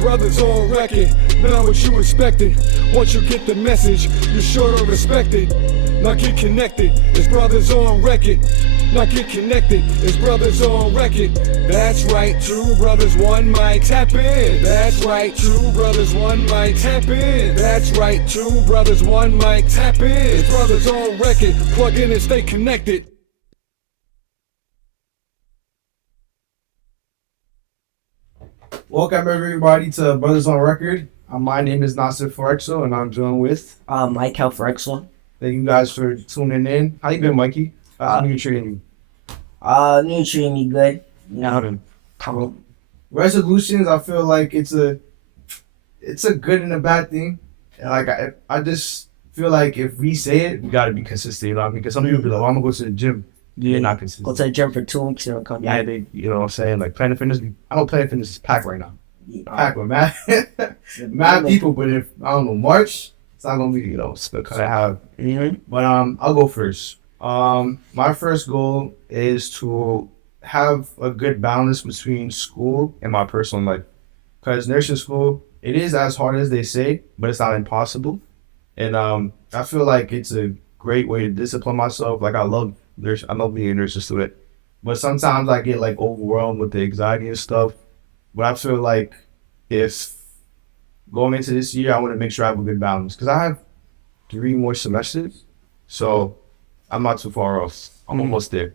Brothers on record, not what you expected. Once you get the message, you're sure to respect it. Now get connected, it's brothers on record. Now get connected, it's brothers on record. That's right, two brothers, one mic, tap in. That's right, two brothers, one mic, tap in. That's right, two brothers, one mic, tap in. It's brothers on record, plug in and stay connected. Welcome everybody to Brothers on Record. My name is Nasir Forexo and I'm joined with Mike Forexo. Thank you guys for tuning in. How you been, Mikey? How you treating you? New treating me good. You know, Resolutions, I feel like it's a good and a bad thing. Like I just feel like if we say it, we gotta be consistent, you know? Because some people be like, oh, I'm gonna go to the gym. You're not consistent. Go to the gym for 2 weeks and come back. Yeah, you know what I'm saying? Like Planet Fitness, I know Planet Fitness is packed right now. Packed with mad people, but if, I don't know, March, it's not gonna be, you know, still kind of have. Mm-hmm. But I'll go first. My first goal is to have a good balance between school and my personal life. Because nursing school, it is as hard as they say, but it's not impossible. And I feel like it's a great way to discipline myself. Like I love being a nursing student, but sometimes I get like overwhelmed with the anxiety and stuff. But I feel like if going into this year, I want to make sure I have a good balance because I have 3 more semesters, so I'm not too far off. I'm almost there.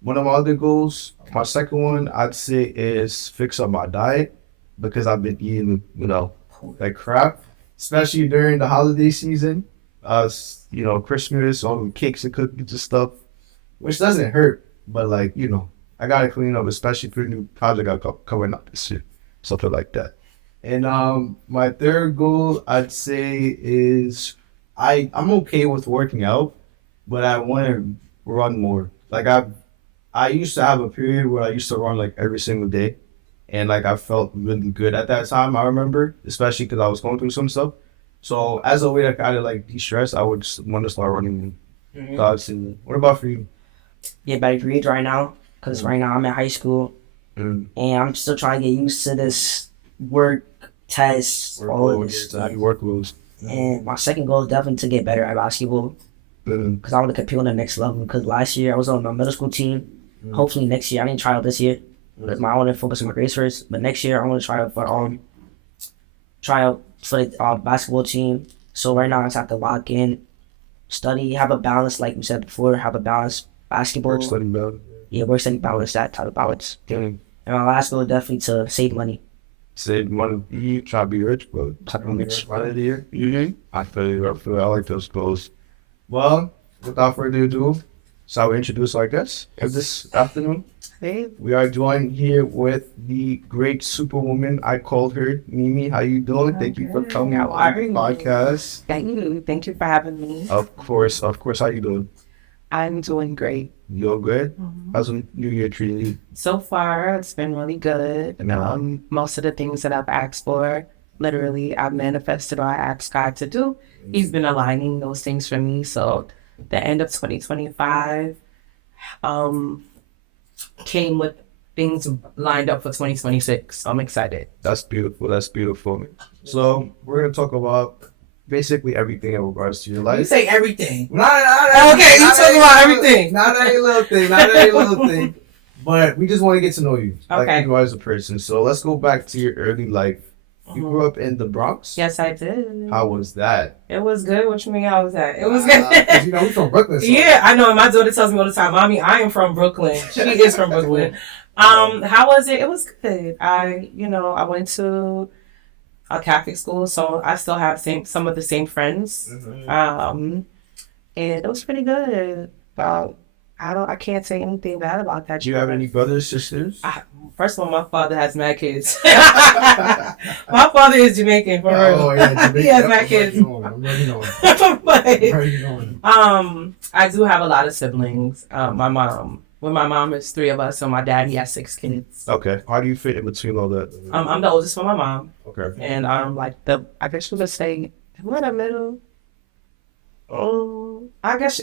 One of my other goals, my second one, I'd say is fix up my diet because I've been eating, you know, like crap, especially during the holiday season. You know, Christmas, all the cakes and cookies and stuff, which doesn't hurt, but like, you know, I gotta clean up, especially for the new project I got coming up this year, something like that. And my third goal, I'd say, is I'm okay with working out, but I want to run more. Like I used to have a period where I used to run like every single day, and like I felt really good at that time. I remember, especially because I was going through some stuff. So as a way to kind of like de-stress, I would just want to start running. Mm-hmm. What about for you? Get better grades right now, because right now I'm in high school, and I'm still trying to get used to this work, tests, all of this stuff. Workloads. And my second goal is definitely to get better at basketball, because I want to compete on the next level. Because last year I was on my middle school team. Hopefully next year, I didn't try out this year. I want to focus on my grades first, but next year I want to try out for the basketball team. So right now I just have to lock in, study, have a balance, like we said before, have a balance. Basketball. Work study balance. Yeah, work study balance, that type of balance. And my last goal is definitely to save money. Save money. You try to be rich, but try to be rich by the year. I like those goals. Well, without further ado, so I will introduce our guest this afternoon. Hey. We are joined here with the great superwoman. I called her Mimi. How you doing? Thank you for coming on the podcast. Thank you for having me. Of course. How you doing? I'm doing great. You're good? How's the new year treating you? So far, it's been really good. Most of the things that I've asked for, literally, I've manifested or I asked God to do. He's been aligning those things for me. So the end of 2025 came with things lined up for 2026. I'm excited. That's beautiful. So we're going to talk about basically everything in regards to your life. You say everything. Not okay, you talking about everything. Not any little thing. But we just want to get to know you. Okay. Like you as a person. So let's go back to your early life. You grew up in the Bronx? Yes, I did. How was that? It was good. What you mean, how was that? It was good. You know, we're from Brooklyn. So. Yeah, I know. My daughter tells me all the time, Mommy, I am from Brooklyn. She is from Brooklyn. How was it? It was good. I went to a Catholic school, so I still have some of the same friends. And it was pretty good. I can't say anything bad about that. Do you have any brothers, sisters? First of all, my father has mad kids. My father is Jamaican, for real. Oh, yeah, Jamaican. He has mad kids. I'm ready knowing. I do have a lot of siblings. With my mom, it's 3 of us, so my dad, he has 6 kids. Okay. How do you fit in between all that? I'm the oldest for my mom. Okay. And I guess you could say, am I the middle? I guess,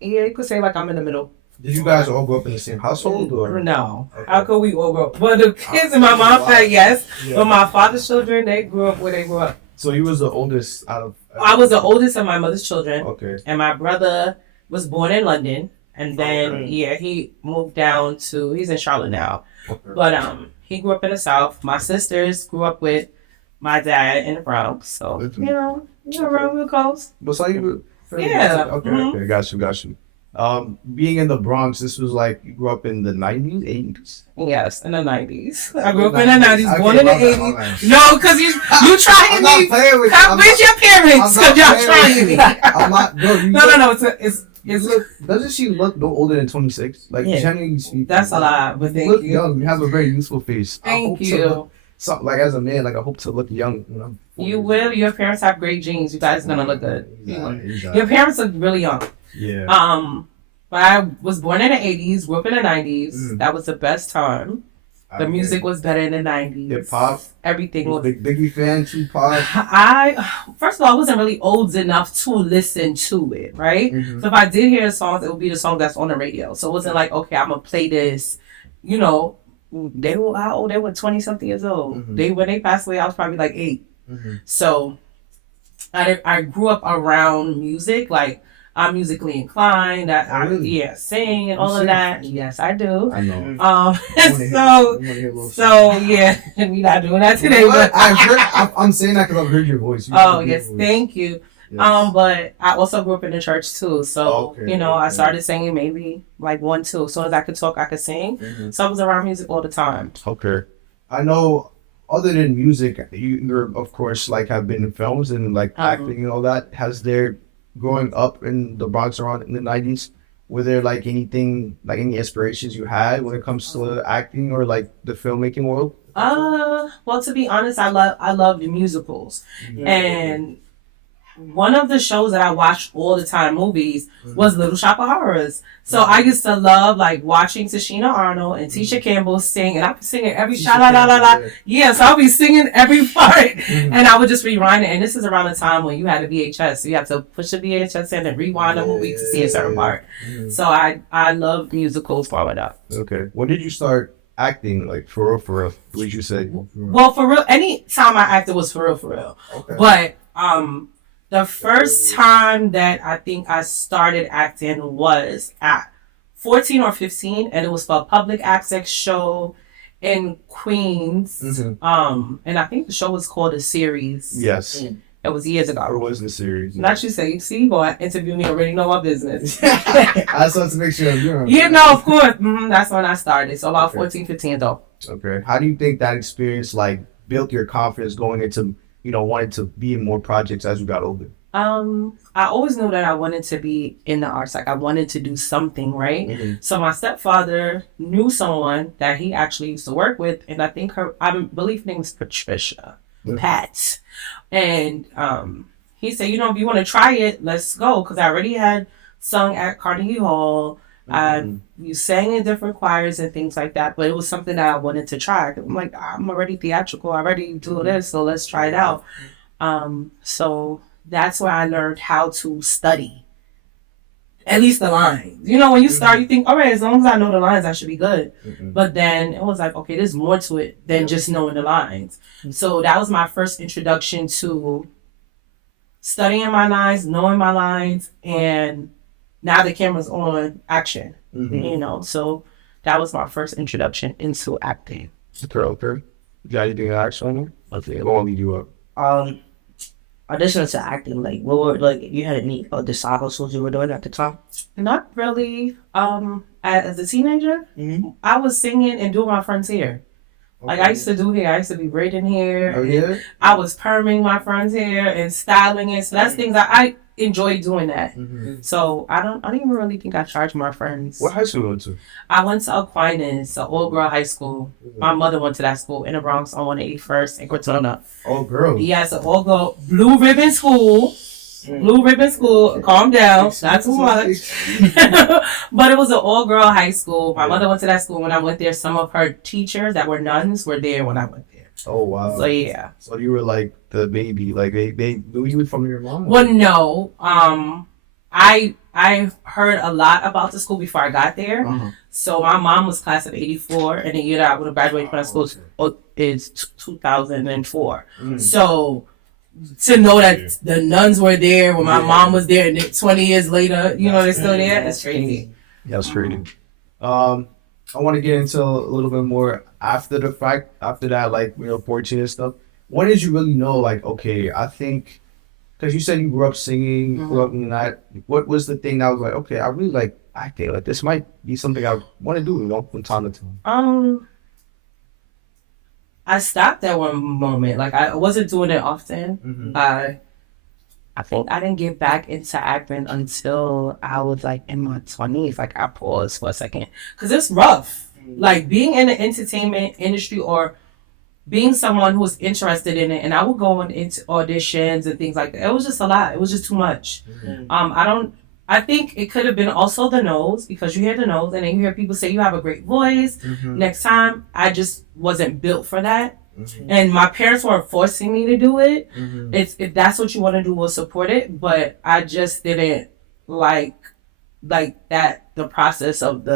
yeah, you could say like I'm in the middle. Did you guys all grow up in the same household or? No. Okay. How could we all grow up? Well, the kids in my mom's side, yes. Yeah. But my father's children, they grew up where they grew up. So you was the oldest out of? I was the oldest of my mother's children. Okay. And my brother was born in London. And then, he moved down he's in Charlotte now. Okay. But he grew up in the South. My sisters grew up with my dad in the Bronx. So, around the coast. But so you. Yeah. Okay. Mhm. Okay. Got you. Being in the Bronx, this was like you grew up in the 90s, 80s. Yes, in the 90s. I grew up in the 90s, born in the 80s. Okay. No, because you trying I'm not me. playing with you. Come with your parents, because y'all trying me. I'm not. No. No. Doesn't she look no older than 26? Like generally speaking, That's a lie, but You thank look you. young. You have a very youthful face. Thank you. Like as a man, like I hope to look young. You will. Your parents have great genes. You guys are gonna look good. Exactly. Your parents look really young. Yeah. But I was born in the 80s, grew up in the 90s. That was the best time. The music was better in the 90s. Hip hop. Everything was. Biggie fan, Tupac. First of all, I wasn't really old enough to listen to it, right? Mm-hmm. So if I did hear a song, it would be the song that's on the radio. So it wasn't like, okay, I'm gonna play this. They were how old? They were 20-something years old. Mm-hmm. When they passed away, I was probably like 8. Mm-hmm. So I grew up around music, like. I'm musically inclined. Really? Sing and You all of sing? that. Yes, I do. I know. And we're not doing that today. But I'm saying that because I've heard your voice. Yes, thank you. Yes. But I also grew up in the church too. So, Okay. I started singing maybe like 1, 2. As soon as I could talk, I could sing. Mm-hmm. So I was around music all the time. Okay. I know other than music, you're of course like have been in films and like acting and all that. Has there growing up in the Bronx around in the 90s, were there like anything, like any inspirations you had when it comes to acting or like the filmmaking world? Well, to be honest, I love the musicals. And one of the shows that I watched all the time, movies, was Little Shop of Horrors. So I used to love like watching Tashina Arnold and Tisha Campbell sing, and I'd be singing every sha la la la la. Yeah, so I'll be singing every part, and I would just rewind it. And this is around the time when you had a VHS, so you have to push the VHS in and rewind a movie to see a certain part. So I love musicals growing up. Okay. When did you start acting, like for real? What did you say? Well, for real, any time I acted was for real. Okay. But the first time that I think I started acting was at 14 or 15, and it was for a public access show in Queens. Mm-hmm. And I think the show was called A Series. Yes. It was years ago. Or was the series? Not you say, see, you go interview me, already know my business. I just wanted to make sure you're Yeah, no, of course. That's when I started. So about 14, 15 though. Okay. How do you think that experience like built your confidence going into, wanting to be in more projects as you got older? I always knew that I wanted to be in the arts. Like I wanted to do something, right? Mm-hmm. So my stepfather knew someone that he actually used to work with, and I think I believe her name was Patricia. Pat. And he said, if you want to try it, let's go. Because I already had sung at Carnegie Hall. You sang in different choirs and things like that. But it was something that I wanted to try. I'm like, I'm already theatrical. I already do this. So let's try it out. So that's where I learned how to study. At least the lines. When you start, you think, all right, as long as I know the lines, I should be good. But then it was like, okay, there's more to it than just knowing the lines. So that was my first introduction to studying my lines, knowing my lines, and now the camera's on, action. So that was my first introduction into acting. Okay. You got anything to ask on? Okay, I'm gonna lead you up. Audition to acting, like what were you had any side hustles you were doing at the time? Not really. As a teenager, I was singing and doing my friend's hair. Like I used to do hair. I used to be braiding hair. Oh yeah. I was perming my friend's hair and styling it. So that's things I enjoy doing that. So I don't even really think I charge my friends. What high school you went to? I went to Aquinas, an all-girl high school. My mother went to that school in the Bronx on 181st in Cortona. Oh, girl. Yes, an all-girl blue ribbon school. Blue ribbon school. Calm down. Not too much. But it was an all-girl high school. My mother went to that school. When I went there, some of her teachers that were nuns were there when I went there. Oh, wow. So, yeah. So you were like the baby. Like, they knew you from your mom? Well, no. I heard a lot about the school before I got there. So my mom was class of 84, and the year that I would have graduated from that school is 2004. So to know that the nuns were there when my mom was there, and 20 years later, they're still there, it's crazy. Yeah, it's crazy. I want to get into a little bit more after the fact, after that, 14 and stuff. When did you really know, okay, I think, because you said you grew up singing, grew up in that, what was the thing that was like, okay, I really like acting, this might be something I want to do, from time to time? I stopped at one moment. I wasn't doing it often. I think I didn't get back into acting until I was in my 20s. I paused for a second. Because it's rough. Being in the entertainment industry or being someone who's interested in it. And I would go into auditions and things like that. It was just a lot. It was just too much. I think it could have been also the nose, because you hear the nose and then you hear people say you have a great voice. Next time, I just wasn't built for that. And my parents weren't forcing me to do it. If that's what you want to do, we'll support it. But I just didn't like that, the process of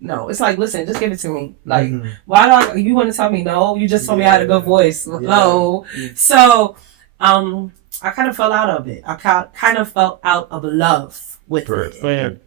no. It's listen, just give it to me. Why do you want to tell me no? You just told me I had a good voice. No. So, I kind of fell out of it. I kind of fell out of love with it.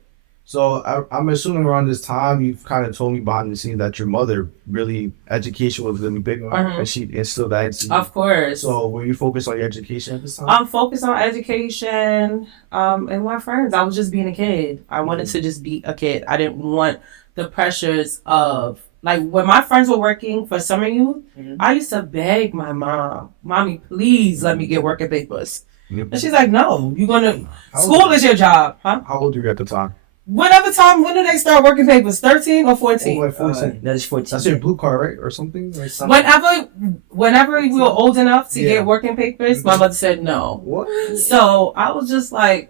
So I'm assuming around this time you've kind of told me behind the scenes that your mother really, education was really big on her, and she instilled that into you. Of course. So were you focused on your education at this time? I'm focused on education and my friends. I was just being a kid. I wanted to just be a kid. I didn't want the pressures of, when my friends were working for summer youth, I used to beg my mom, Mommy, please let me get working papers. And she's like, no, you're going to, school is your job. Huh? How old were you at the time? When did they start working papers? 13 or 14? 14. That is 14. That's your blue card, right? Or something? Whenever we were old enough to get working papers, my mother said no. What? So I was just I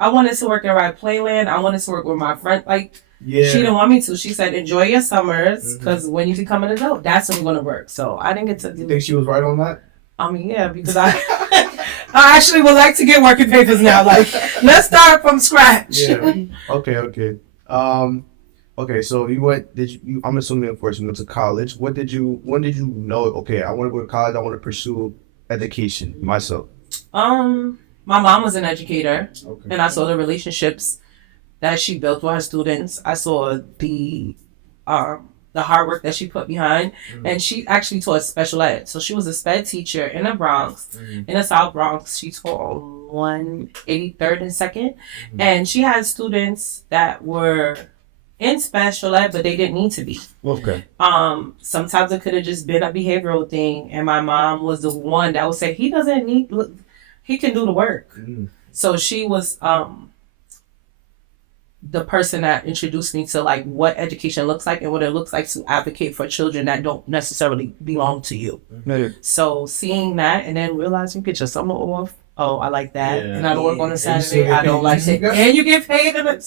wanted to work in Right Playland. I wanted to work with my friend. She didn't want me to. She said, enjoy your summers, because when you become an adult, that's when you're going to work. So I didn't get to do. You think she was right on that? Yeah, because I actually would like to get working papers now. Let's start from scratch. Yeah. Okay. Okay, so I'm assuming, of course, you went to college. When did you know, okay, I want to go to college, I want to pursue education myself? My mom was an educator, and I saw the relationships that she built with her students. I saw the hard work that she put behind, and she actually taught special ed. So she was a sped teacher in the Bronx, in the South Bronx. She taught on 183rd and 2nd, and she had students that were in special ed, but they didn't need to be. Okay. Sometimes it could have just been a behavioral thing, and my mom was the one that would say, he can do the work. So she was the person that introduced me to what education looks like and what it looks like to advocate for children that don't necessarily belong to you. So seeing that and then realizing you get your summer off. Oh, I like that. And I don't work on a Saturday. I don't like it. And you get paid. And it's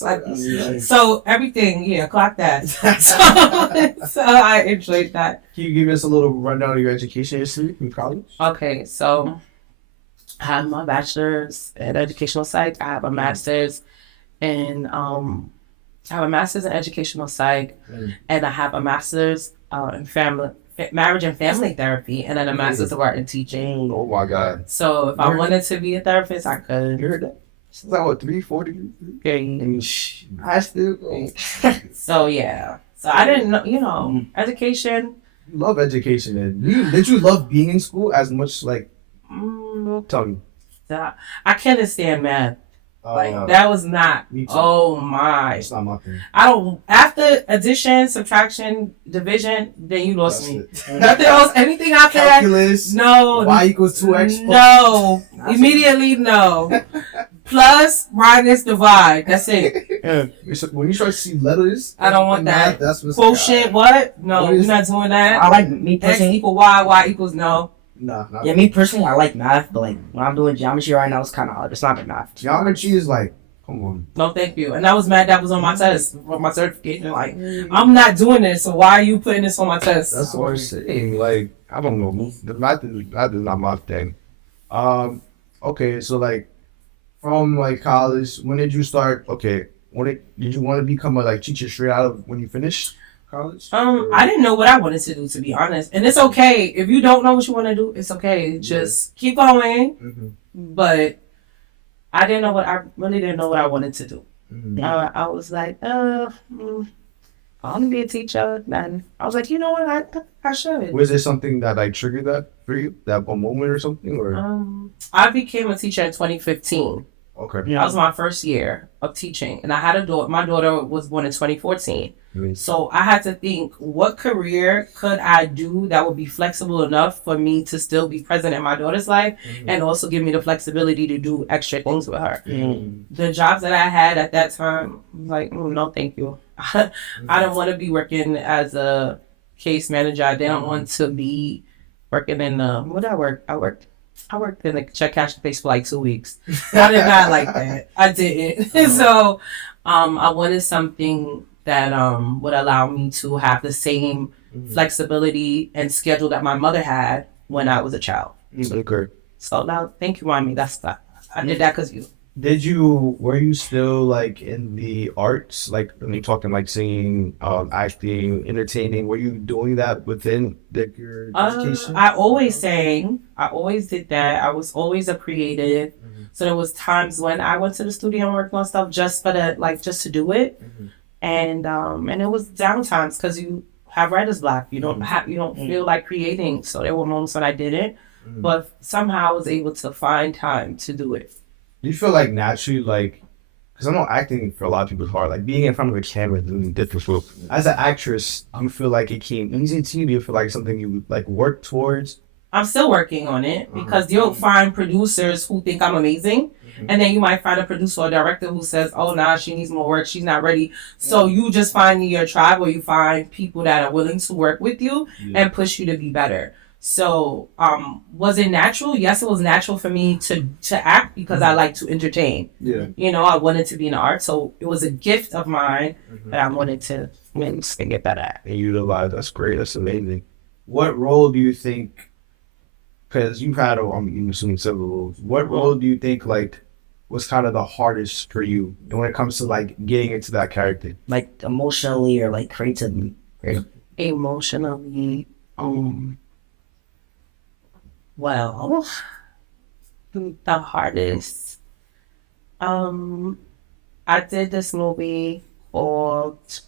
so everything, clock that. So I enjoyed that. Can you give us a little rundown of your education history in college? Okay, so I have my bachelor's in educational psych. I have a master's in educational psych, and I have a master's in marriage and family therapy, and then a master's of art in teaching. Oh my God! So if I wanted to be a therapist, I could. You heard that? It's like 3-4 degrees. I still. So yeah. So I didn't know. Education. You love education, and did you love being in school as much? Tell me. I couldn't stand math. That was not. Me too. Oh my! It's not my thing. I don't. After addition, subtraction, division, then you lost me. Nothing else. Anything after Calculus, that? No. Y equals 2x. No. Immediately no. Plus, minus, divide. That's it. Yeah. When you start to see letters, I don't want that. That's what's quotient. What? No, you're not doing that. I like me personally. X equal Y. Y equals no. Nah. Yeah, me personally, I like math, but when I'm doing geometry right now, it's kind of hard. It's not been math. Geometry is come on. No, thank you. And I was mad that was on my test for my certification. I'm not doing this, so why are you putting this on my test? That's what I'm saying. I don't know. That is not my thing. Okay, so from like college, when did you start? Okay, did you want to become a like teacher straight out of when you finished college? I didn't know what I wanted to do, to be honest, and it's okay if you don't know what you want to do. It's okay, just keep going. Mm-hmm. But I really didn't know what I wanted to do. Mm-hmm. I was like, I want to be a teacher. And I was like, you know what, I should. Was there something that like triggered that for you, that one moment or something, or? I became a teacher in 2015. Okay. That was my first year of teaching, and I had a daughter. My daughter was born in 2014. Mm-hmm. So I had to think, what career could I do that would be flexible enough for me to still be present in my daughter's life, and also give me the flexibility to do extra things with her. The jobs that I had at that time, like, no, thank you. I don't want to be working as a case manager. I didn't want to be working in what did I work? I worked in the check cash place for like 2 weeks. I did not like that. I didn't. So I wanted something that would allow me to have the same flexibility and schedule that my mother had when I was a child. Okay. So now, thank you, Mommy. That's that. I did that because you. Were you still like in the arts, like when you're talking like singing, acting, entertaining, were you doing that within your education? I always sang. I always did that. I was always a creative. So there was times when I went to the studio and worked on stuff just to do it. And it was downtimes because you have writer's block. You don't feel like creating. So there were moments when I didn't, but somehow I was able to find time to do it. Do you feel like naturally, like, because I know acting for a lot of people is hard, like being in front of a camera is really difficult. As an actress, do you feel like it came easy to you? Do you feel like something you like work towards? I'm still working on it because you'll find producers who think I'm amazing. And then you might find a producer or director who says, oh, nah, she needs more work. She's not ready. So you just find your tribe, or you find people that are willing to work with you and push you to be better. So was it natural? Yes, it was natural for me to act because I like to entertain. Yeah. I wanted to be in the art. So it was a gift of mine that I wanted to get better at. And utilize. That's great. That's amazing. What role do you think, because you've had, I'm assuming several roles, what role do you think like was kind of the hardest for you when it comes to like getting into that character? Like emotionally or like creatively? Emotionally, well, the hardest. I did this movie called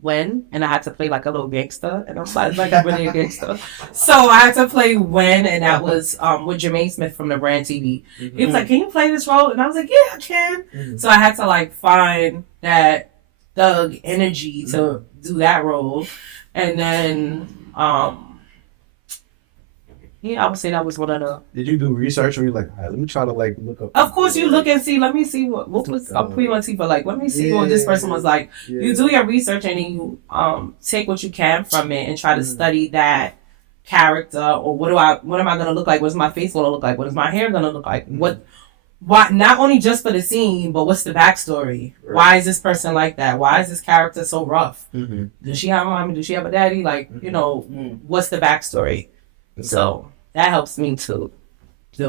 When, and I had to play like a little gangster, and I'm like really a gangster. So I had to play When, and that was with Jermaine Smith from the Brand TV. He was like, "Can you play this role?" And I was like, "Yeah, I can." So I had to like find that thug energy to do that role, and then I would say that was one of the. Did you do research, or you like, all right, let me try to like look up? Of course, you look and see. Let me see what was Queen Latifah like. Let me see what this person was like. Yeah. You do your research and then you take what you can from it and try to study that character, or what am I gonna look like? What's my face gonna look like? What is my hair gonna look like? Why not only just for the scene, but what's the backstory? Right. Why is this person like that? Why is this character so rough? Does she have a mommy? Does she have a daddy? Like what's the backstory? So that helps me too.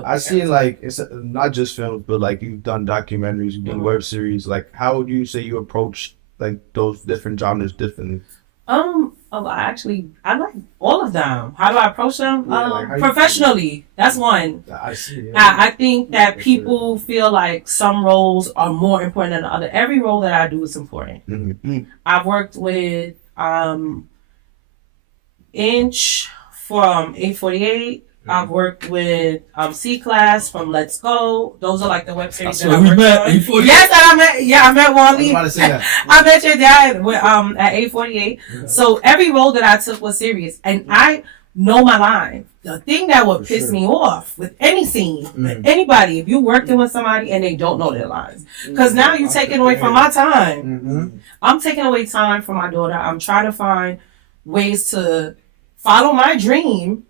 I see like it's not just films, but like you've done documentaries, you've done web series. Like, how would you say you approach like those different genres differently? I like all of them. How do I approach them? Like professionally. That's one. I see. Yeah. I think that people feel like some roles are more important than the other. Every role that I do is important. I've worked with Inch from 848. I've worked with C-Class from Let's Go. Those are like the web series that I worked on. Yes, I met Wally. I was about to say that. I met your dad with, at 848. So every role that I took was serious. And I know my line. The thing that would piss me off with any scene, with anybody, if you're working with somebody and they don't know their lines. Because now you're taking away from my time. I'm taking away time from my daughter. I'm trying to find ways to follow my dream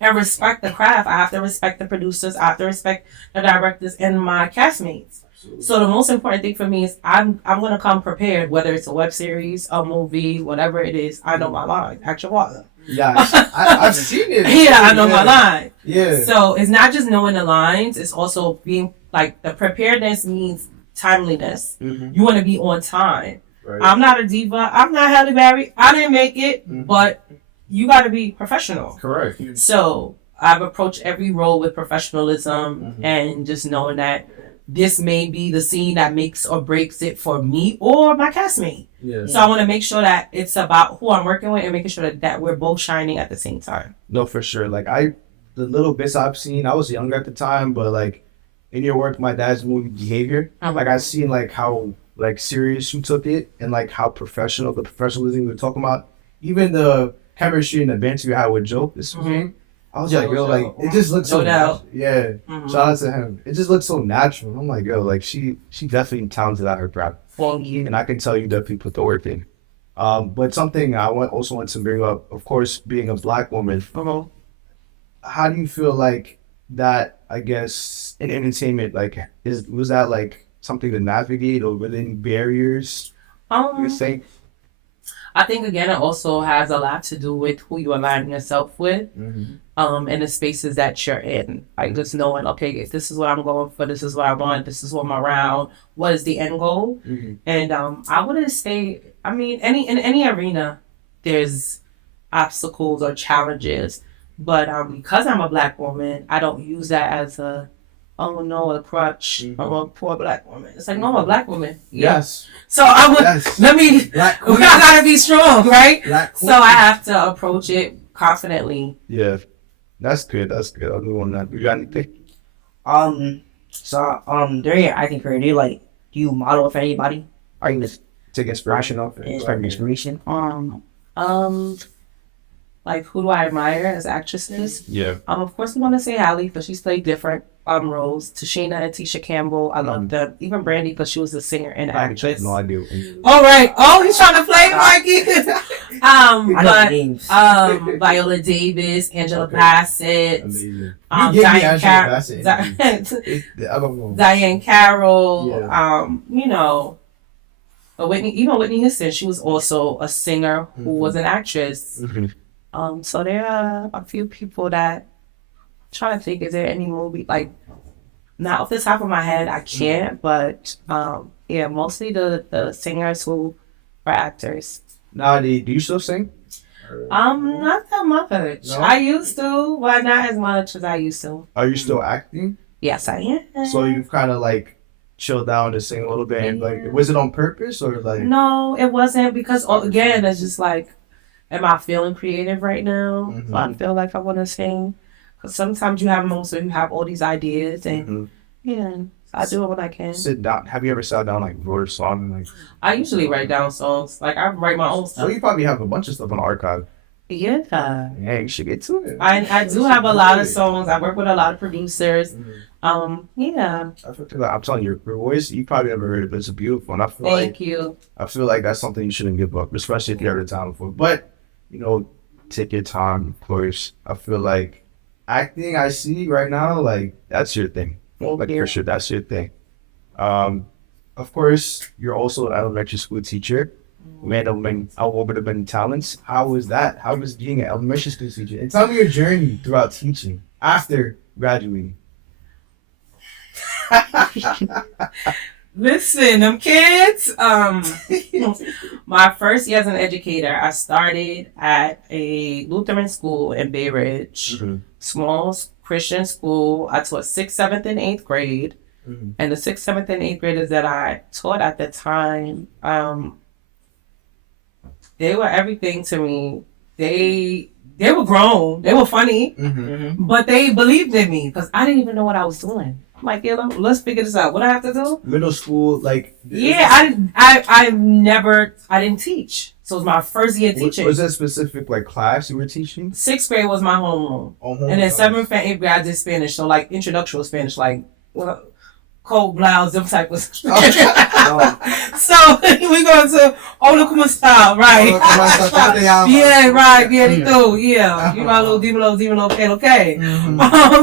and respect the craft. I have to respect the producers. I have to respect the directors and my castmates. So the most important thing for me is I'm going to come prepared, whether it's a web series, a movie, whatever it is. I know my line. Ask your father. Yeah, I've seen it. I know my line. Yeah. So it's not just knowing the lines. It's also being Like, the preparedness means timeliness. Mm-hmm. You want to be on time. Right. I'm not a diva. I'm not Halle Berry. I didn't make it, but you got to be professional. Correct. So I've approached every role with professionalism and just knowing that this may be the scene that makes or breaks it for me or my castmate. Yeah. So I want to make sure that it's about who I'm working with and making sure that we're both shining at the same time. No, for sure. Like the little bits I've seen, I was younger at the time, but like in your work, my dad's movie Behavior, like I seen like how like serious you took it and like how the professionalism you were talking about, even the chemistry and the banter you had with Joe. I was like, yo, like it just looks so natural. Yeah. Shout out to him. It just looks so natural. I'm like, yo, like she definitely talented at her craft. And I can tell you definitely put the work in. But something I also want to bring up, of course, being a Black woman. How do you feel like that? I guess in entertainment, like, was that like something to navigate or within barriers? You think? I think again, it also has a lot to do with who you align yourself with, and the spaces that you're in. Like just knowing, okay, if this is what I'm going for, this is what I want, this is what I'm around. What is the end goal? And I wouldn't say. I mean, in any arena, there's obstacles or challenges, but because I'm a Black woman, I don't use that as a crutch. I'm a poor Black woman. It's like, no, I'm a Black woman. Yes. So I would, I gotta be strong, right? So I have to approach it confidently. Yeah. That's good. I'll do on that. You got anything? During your acting career, do you model for anybody? Are you just take inspiration off it? Inspiration? Like, who do I admire as actresses? Yeah. Of course, I want to say Halle because she's played different roles. Tashina and Tisha Campbell, I love them. Even Brandy because she was a singer and actress. No idea. All right. Oh, he's trying to play Mikey. Viola Davis, Angela Bassett, Amazing. Diane Carroll. Yeah. Whitney Houston. She was also a singer who was an actress. So there are a few people that I'm trying to think. Is there any movie like not off the top of my head? I can't, but mostly the singers who were actors. Now, do you still sing? Not that much. No? I used to, but not as much as I used to. Are you still acting? Yes, I am. So you've kind of like chilled down to sing a little bit, and like, was it on purpose or like? No, it wasn't because again, it's just like. Am I feeling creative right now? So I feel like I want to sing. Because sometimes you have moments where you have all these ideas and I do it when I can. Sit down. Have you ever sat down like wrote a song and like? I usually write down songs. Like I write my own stuff. So you probably have a bunch of stuff on archive. Yeah. Yeah, you should get to it. I do have a lot of songs. I work with a lot of producers. Yeah. I'm telling you, your voice, you probably never heard it, but it's beautiful. And I feel Thank you. I feel like that's something you shouldn't give up, especially if you have the time for. But take your time, of course. I feel like acting, I see right now, like that's your thing. Like for sure, that's your thing. Of course, you're also an elementary school teacher. Man of many talents. How was that? How was being an elementary school teacher? And tell me your journey throughout teaching after graduating. Listen, them kids. My first year as an educator, I started at a Lutheran school in Bay Ridge, small Christian school. I taught 6th, 7th, and 8th grade, and the 6th, 7th, and 8th graders that I taught at the time, they were everything to me. They were grown, they were funny, but they believed in me because I didn't even know what I was doing. I'm like, let's figure this out. What do I have to do? Middle school, like... Yeah, I didn't teach. So it was my first year teaching. Was that specific, like, class you were teaching? 6th grade was my homeroom. And then 7th and 8th grade, I did Spanish. So, like, introductional Spanish, like, cold blouse, them type of stuff. So, we go to Hola Como Está, right? Yeah, right. Yeah. You got a little dímelo, okay.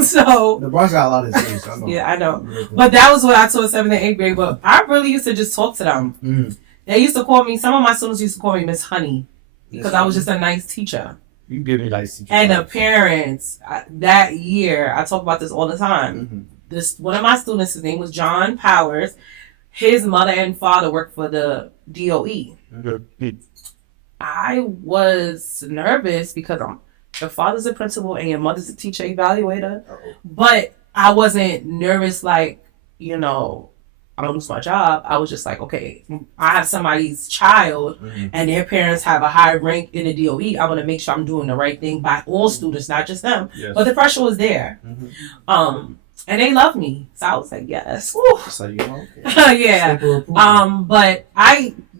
So. The Bronx got a lot of things. Yeah, I know. But that was what I taught 7th and 8th grade. But I really used to just talk to them. They used to call me, some of my students used to call me Miss Honey. Because I was just a nice teacher. You did a nice teacher. And the parents, that year, I talk about this all the time. one of my students, his name was John Powers. His mother and father worked for the DOE. I was nervous because your father's a principal and your mother's a teacher evaluator. But I wasn't nervous like, I'm gonna lose my job. I was just like, okay, I have somebody's child and their parents have a high rank in the DOE. I want to make sure I'm doing the right thing by all students, not just them. Yes. But the pressure was there. And they love me. So I was like, yes. So yeah. But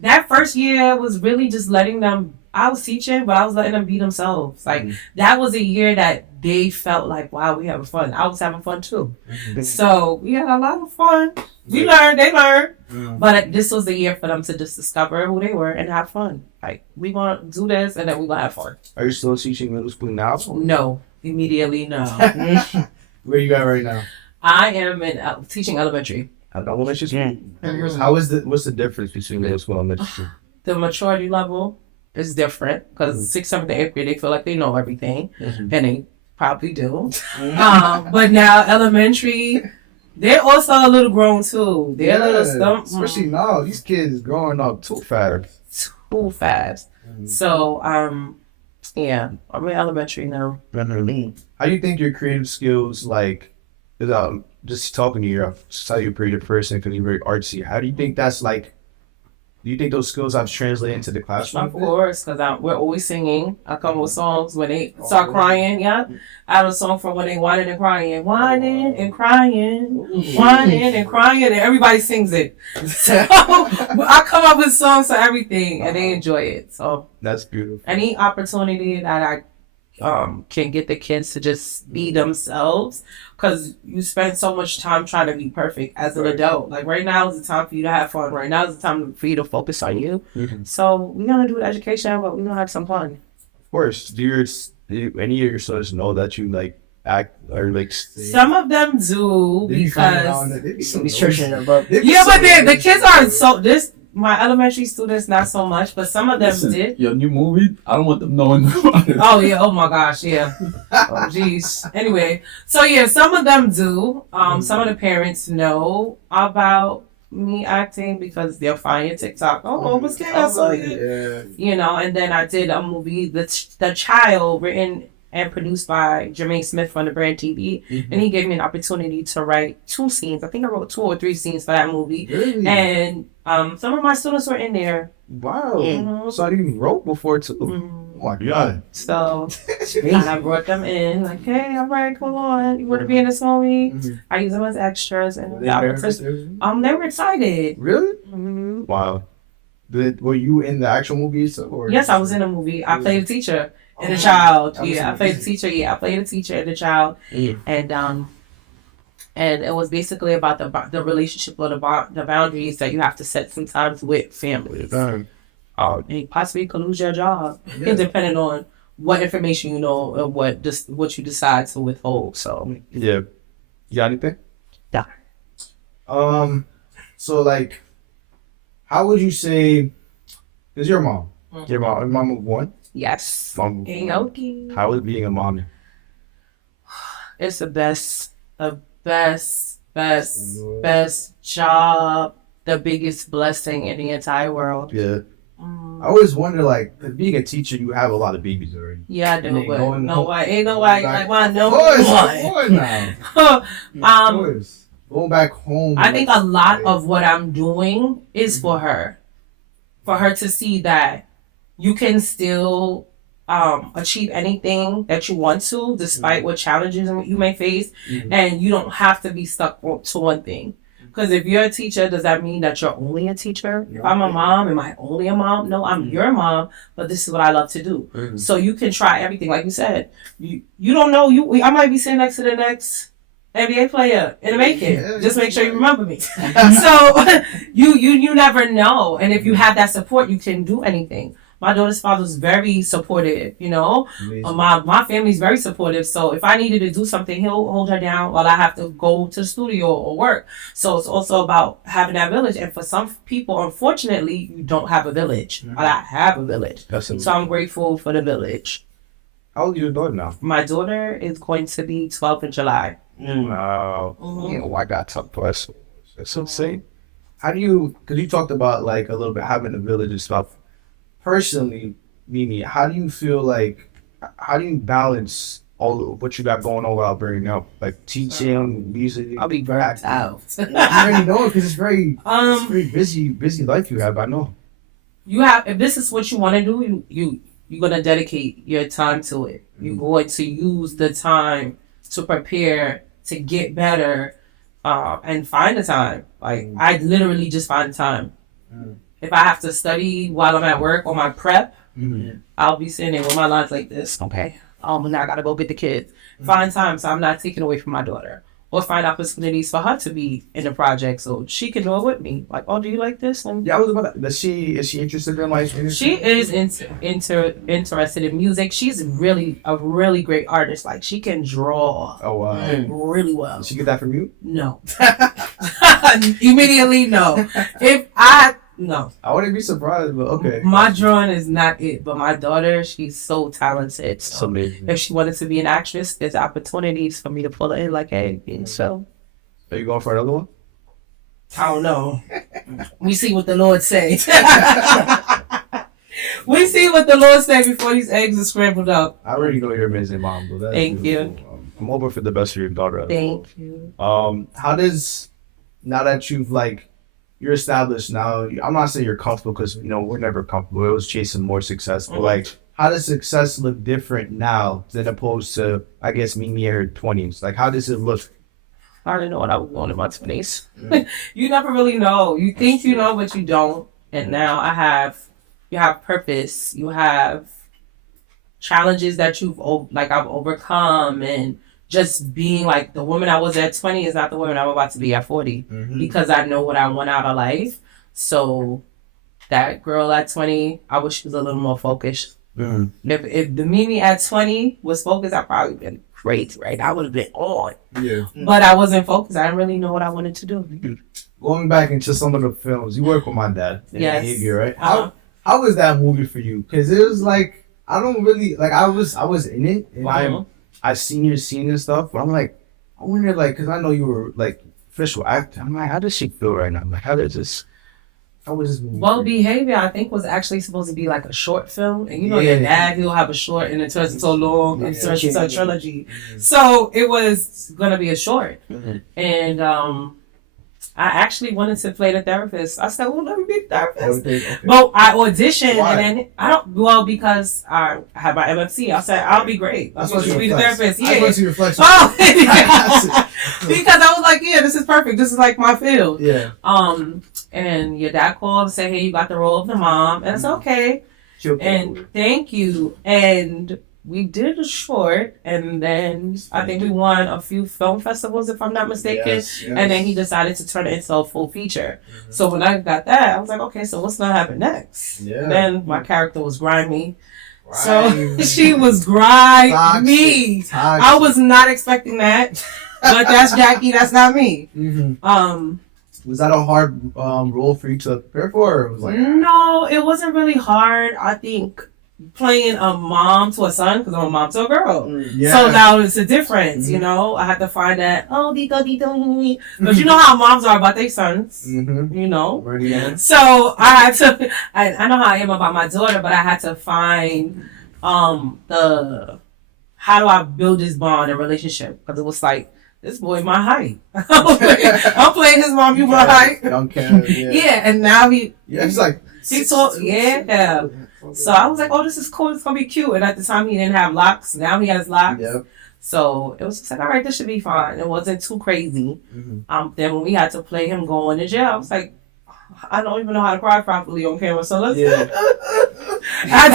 that first year was really just letting them, I was teaching, but I was letting them be themselves. Like, that was a year that they felt like, wow, we having fun. I was having fun too. So we had a lot of fun. We learned, they learned. But this was the year for them to just discover who they were and have fun. Like, we want to do this and then we're going to have fun. Are you still teaching middle school now? No. Immediately, no. Where you at right now? I am teaching elementary. Elementary school? What's the difference between middle school and elementary school? The maturity level is different because 6th, 7th, and 8th grade, they feel like they know everything. And they probably do. But now elementary, they're also a little grown too. They're a little stumped. Especially now, these kids growing up too fast. Too fast. So, I'm in elementary now. How do you think your creative skills, just talking to you, I saw you're a creative person because you're very artsy. How do you think that's do you think those skills have translated into the classroom? Of course, because we're always singing. I come with songs when they start crying, I have a song for when they whining and crying. Whining and crying, whining and crying, and everybody sings it. So I come up with songs for everything, and they enjoy it. So that's beautiful. Any opportunity that I can get the kids to just be themselves, because you spend so much time trying to be perfect as an adult. Like, right now is the time for you to have fun. Right now is the time for you to focus on you. So we're gonna do education, but we're gonna have some fun. Of course. Do any of your students know that you act or sing? Some of them do because but the kids aren't so my elementary students, not so much, but some of them did. Your new movie, I don't want them knowing about it. Oh, yeah. Oh, my gosh. Yeah. Oh, jeez. Anyway. So, yeah, some of them do. Some of the parents know about me acting because they'll find your TikTok. Oh, what's that? I saw you. And then I did a movie, The Child, written and produced by Jermaine Smith from the Brand TV. And he gave me an opportunity to write 2 scenes. I think I wrote 2 or 3 scenes for that movie. Really? And some of my students were in there. Wow. So I even wrote before too. Oh my God. So I brought them in, like, hey, all right, come on. You want to be in this movie? I use them as extras. And they were excited. Really? Wow. Were you in the actual movie? Yes, I was in a movie. I played a teacher. And the child, I played the teacher. I played the teacher and the child, and it was basically about the relationship or the boundaries that you have to set sometimes with families. And you possibly could lose your job, depending on what information you know and what you decide to withhold. So yeah, you got anything? Yeah. So how would you say? Is your mom? Your mom of one? Yes. Okay. How is being a mom? It's the best job, the biggest blessing in the entire world. Yeah. I always wonder, being a teacher, you have a lot of babies already. Yeah, I do, but ain't nobody no one now. Of course. Going back home. I think a lot of what I'm doing is for her to see that you can still achieve anything that you want to, despite what challenges you may face, and you don't have to be stuck to one thing. Because if you're a teacher, does that mean that you're only a teacher? If I'm a mom, am I only a mom? No, I'm your mom, but this is what I love to do. So you can try everything. Like you said, you don't know. I might be sitting next to the next NBA player in the making. Just make sure you remember me. So you never know. And if you have that support, you can do anything. My daughter's father's very supportive, my family's very supportive. So if I needed to do something, he'll hold her down while I have to go to the studio or work. So it's also about having that village. And for some people, unfortunately, you don't have a village. But I have a village. So I'm grateful for the village. How old is your daughter now? My daughter is going to be 12 in July. Wow. Mhm. You know, I got tough questions. That's insane. How do you, because you talked about like a little bit having a village and stuff. Personally, Mimi, how do you feel like, how do you balance all of what you got going on without burning out? Like teaching, music. I'll be burnt out. I already know because it's very busy life you have. I know. You have, if this is what you want to do, you're gonna dedicate your time to it. You're going to use the time to prepare to get better, and find the time. Like I literally just find the time. If I have to study while I'm at work or my prep, I'll be sitting there with my lines like this. Okay, now I gotta go get the kids. Find time so I'm not taken away from my daughter. Or find opportunities for her to be in the project so she can do it with me. Like, oh, do you like this? And Yeah, I was about that. Is she interested in like? she is interested in music. She's a really great artist. Like, she can draw Oh wow. really well. Did she get that from you? No. Immediately, no. No. I wouldn't be surprised, but okay. My drawing is not it, but my daughter, she's so talented. So amazing. if she wanted to be an actress, there's opportunities for me to pull her in. Like, hey, so Are you going for another one? I don't know. We see what the Lord say. We see what the Lord say before these eggs are scrambled up. I already know you're amazing, mom. But that's Thank beautiful. I'm hoping for the best for your daughter. Thank you. How does, now that you've like, you're established now, I'm not saying you're comfortable because, you know, we're never comfortable. It was chasing more success. But like, how does success look different now than opposed to, I guess, me in her 20s? Like, how does it look? I already know what I was going in my 20s. You never really know. You think you know, but you don't. And now you have purpose. You have challenges that I've overcome, and just being like the woman I was at 20 is not the woman I'm about to be at 40 because I know what I want out of life. So that girl at 20, I wish she was a little more focused. If the Mimi at 20 was focused, I'd probably been great, right? I would have been on. Yeah. But I wasn't focused. I didn't really know what I wanted to do. Going back into some of the films, you work with my dad in Yes. Behavior, right? How was that movie for you? Because it was like, I don't really, like, I was in it, and I seen your scene and stuff, but I'm like, I wonder, like, because I know you were, like, official actor. I'm like, how does she feel right now? Like, how was this movie? Well, Behavior, I think, was actually supposed to be like a short film. And you know, your dad, he'll have a short and it turns into a long, and it turns into a trilogy. So it was going to be a short. And I actually wanted to play the therapist. I said, well, let me be the therapist. Okay. Well, I auditioned. Why? And then, because I have my MFC. I said, I'll be great. That's I'll what you be the reflex. therapist. I want to reflect. Oh, because I was like, yeah, this is perfect. This is like my field. Yeah. And your dad called and said, hey, you got the role of the mom. And it's okay. And thank you. And we did a short, and then I think we won a few film festivals, if I'm not mistaken. Yes. And then he decided to turn it into a full feature. So when I got that, I was like, okay, so what's gonna happen next? Yeah. Then my character was grimy. So she was grimy. Toxic. I was not expecting that. But that's Jackie, that's not me. Was that a hard role for you to prepare for? Or it was like, no, it wasn't really hard. I think playing a mom to a son, because I'm a mom to a girl. Yeah. So now it's a difference, you know? I had to find that, but you know how moms are about their sons, you know? So I had to, I know how I am about my daughter, but I had to find how do I build this bond and relationship? Because it was like, this boy my height. I'm playing his mom, you my height. Young Ken, Yeah, and now he's like, he told, yeah. So I was like, oh, this is cool. It's going to be cute. And at the time, he didn't have locks. Now he has locks. Yep. So it was just like, all right, this should be fine. It wasn't too crazy. Then when we had to play him going to jail, I was like, I don't even know how to cry properly on camera. So let's... I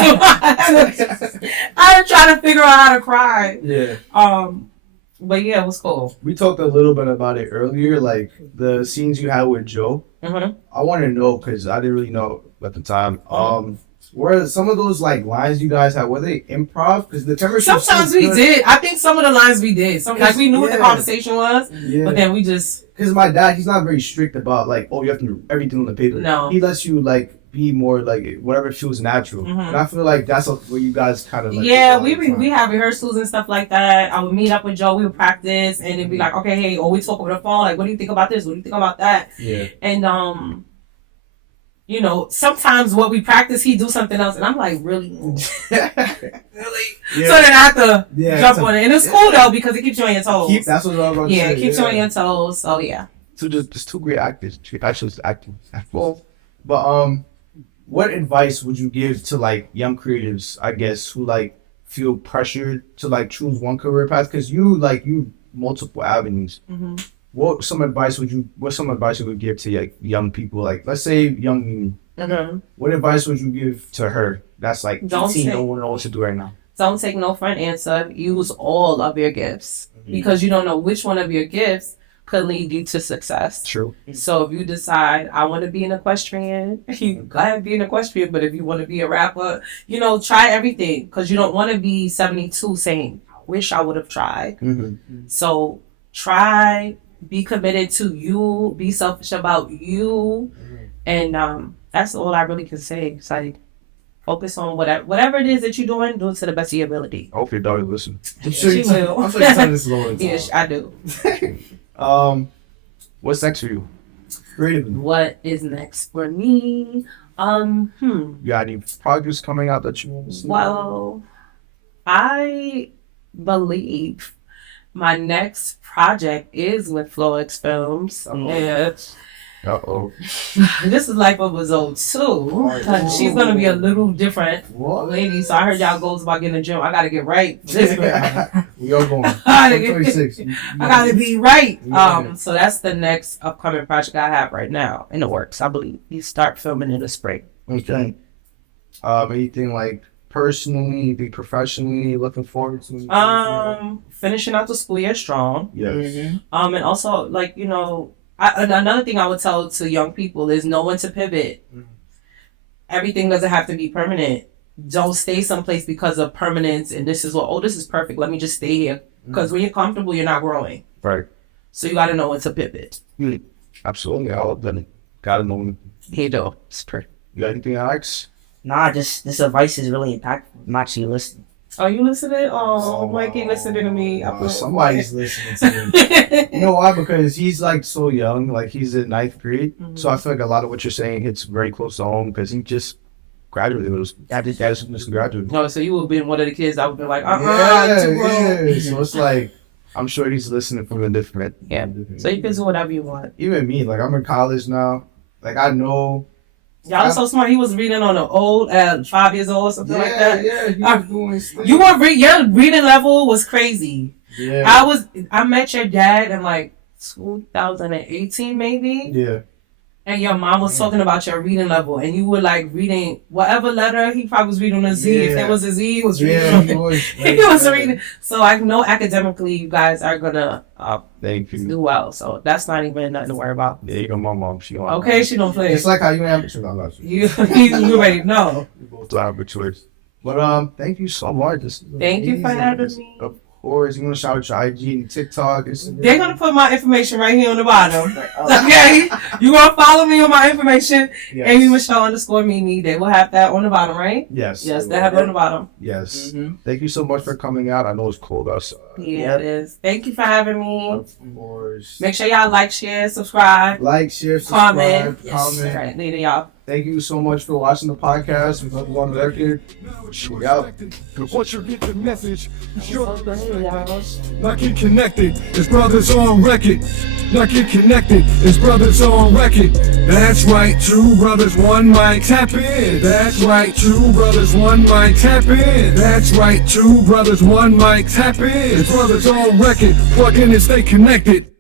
try to figure out how to cry. Yeah. But yeah, it was cool. We talked a little bit about it earlier, like the scenes you had with Joe. I want to know, because I didn't really know at the time. Were some of those like lines you guys had, were they improv? Because the temperature. Sometimes we did. I think some of the lines we did. Like we knew what the conversation was, but then we just. Because my dad, he's not very strict about like, oh, you have to do everything on the paper. No. He lets you like be more like whatever feels natural. And I feel like that's where you guys kind of like. Yeah, we have rehearsals and stuff like that. I would meet up with Joe, we would practice, and it'd be like, okay, hey, or we talk over the phone, like, what do you think about this? What do you think about that? Yeah. And you know, sometimes what we practice, he do something else, and I'm like, really? Really? Yeah. So then I have to jump on it. And it's cool though, because it keeps you on your toes. That's what I was about to say. It keeps you on your toes. So yeah. So just two great actors. Actually, acting. But what advice would you give to like young creatives, I guess, who like feel pressured to like choose one career path? Because you multiple avenues. What some advice would you give to like young people? Like, let's say young me. What advice would you give to her that's like 18, don't know what to do right now? Don't take no for an answer. Use all of your gifts because you don't know which one of your gifts could lead you to success. True. So if you decide, I want to be an equestrian, you go ahead and be an equestrian. But if you want to be a rapper, you know, try everything because you don't want to be 72 saying, I wish I would have tried. So try. Be committed to you. Be selfish about you, and that's all I really can say. It's like focus on whatever it is that you're doing. Do it to the best of your ability. I hope your daughter listen. She will. I'm sure you tell this long. Yes, I do. What's next for you? Creatively. What is next for me? You got any projects coming out that you want to see? Well, I believe my next project is with Floex Films. Yeah. This is Life of a Zone 2. She's gonna be a little different lady. So I heard y'all goals about getting a gym. I gotta get right. We are going. I gotta be right. So that's the next upcoming project I have right now in the works. I believe you start filming in the spring. Okay. Anything like personally, be professionally looking forward to? Finishing out the school year strong. Yes. And also, like, you know, another thing I would tell to young people is know when to pivot. Everything doesn't have to be permanent. Don't stay someplace because of permanence and this is this is perfect. Let me just stay here. Because when you're comfortable, you're not growing. Right. So you got to know when to pivot. Absolutely. I love that. Gotta know when. Here you go. It's perfect. You got anything, Alex? Nah, this advice is really impactful. I'm actually listening. Are you listening? Oh, Mikey listening to me. Somebody's listening to me. You know why? Because he's like so young. Like he's in 9th grade. So I feel like a lot of what you're saying hits very close to home because he just graduated. Just graduated. No, so you would have been one of the kids that would be like, yeah. So it's like, I'm sure he's listening from a different. Yeah. So you can do whatever you want. Even me, like I'm in college now. Like I know. Y'all are so smart. He was reading on an old, 5 years old or something like that. Yeah, he was doing stuff. Your reading level was crazy. Yeah. I met your dad in like 2018 maybe. Yeah. And your mom was talking about your reading level, and you were like reading whatever letter he probably was reading on a Z. Yeah. If there was a Z, he was reading. Yeah, he was. He was reading. So I know academically you guys are gonna Thank you. do well. So that's not even nothing to worry about. Yeah, you know my mom. She don't. Okay, she don't play. It's like how you have a choice. I got you. You already know. We both have a choice. But thank you so much. Thank you for having me. Of course, you want to shout out your IG and TikTok. They're gonna put my information right here on the bottom. Okay, you gonna follow me on my information, Amy Michelle _Mimi. They will have that on the bottom, right? Yes. Yes, they have it on the bottom. Yes. Thank you so much for coming out. I know it's cold outside. Yeah, it is. Thank you for having me. Of course. Make sure y'all like, share, subscribe. Like, share, subscribe, comment. comment. All right, later, y'all. Thank you so much for watching the podcast. We're going on record. We out. Once you get the message, not get connected. It's brothers on record. Not get connected. It's brothers on record. That's right, two brothers, one mic. Tap in. That's right, two brothers, one mic. Tap in. That's right, two brothers, one mic. Tap in. It's brothers on record. Plug in and stay connected.